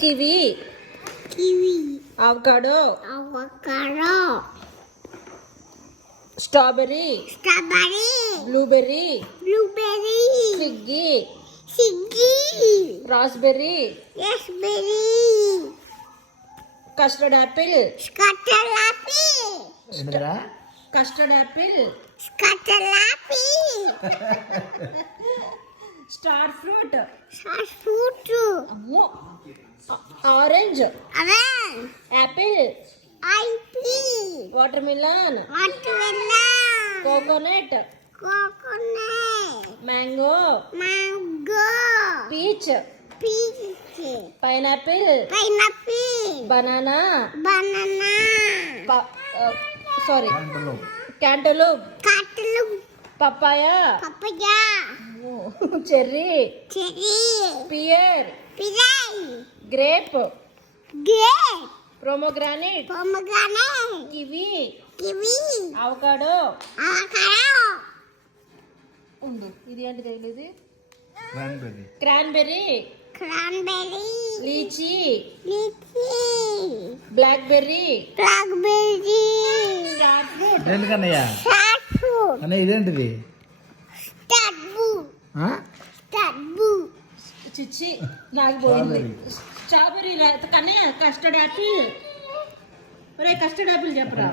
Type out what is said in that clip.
Kiwi avocado strawberry blueberry fig raspberry custard apple star fruit orange apple watermelon coconut mango peach pineapple banana sorry cantaloupe papaya cherry pear grape pomegranate kiwi avocado ఉంది. ఇది ఏంటి తెలియదు. Cranberry lychee blackberry star fruit ఇదేంటిది చిచ్చి నాకు పోయింది. Strawberry Kannayya custard apple. Custard apple చెప్పరా.